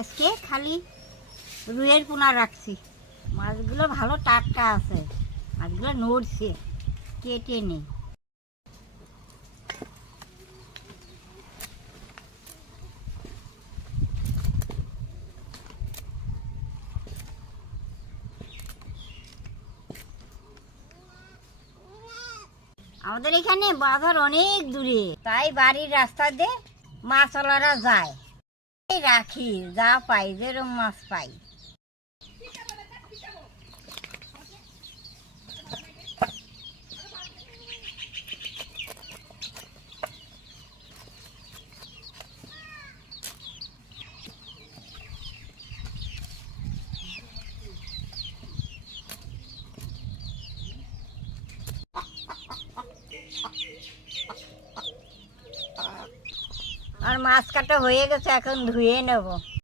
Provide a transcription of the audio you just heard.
আজকে খালি রুইয়ের পোনা রাখছি। মাছগুলো ভালো টাটকা আছে, মাছগুলো নড়ছে, কেটে নেই। আমাদের এখানে বাজার অনেক দূরে, তাই বাড়ির রাস্তা দিয়ে মাছওয়ালারা যায়। রাখি যা পাই, যেরকম মাছ পাই। আর মাছ কাটা হয়ে গেছে, এখন ধুয়ে নেব।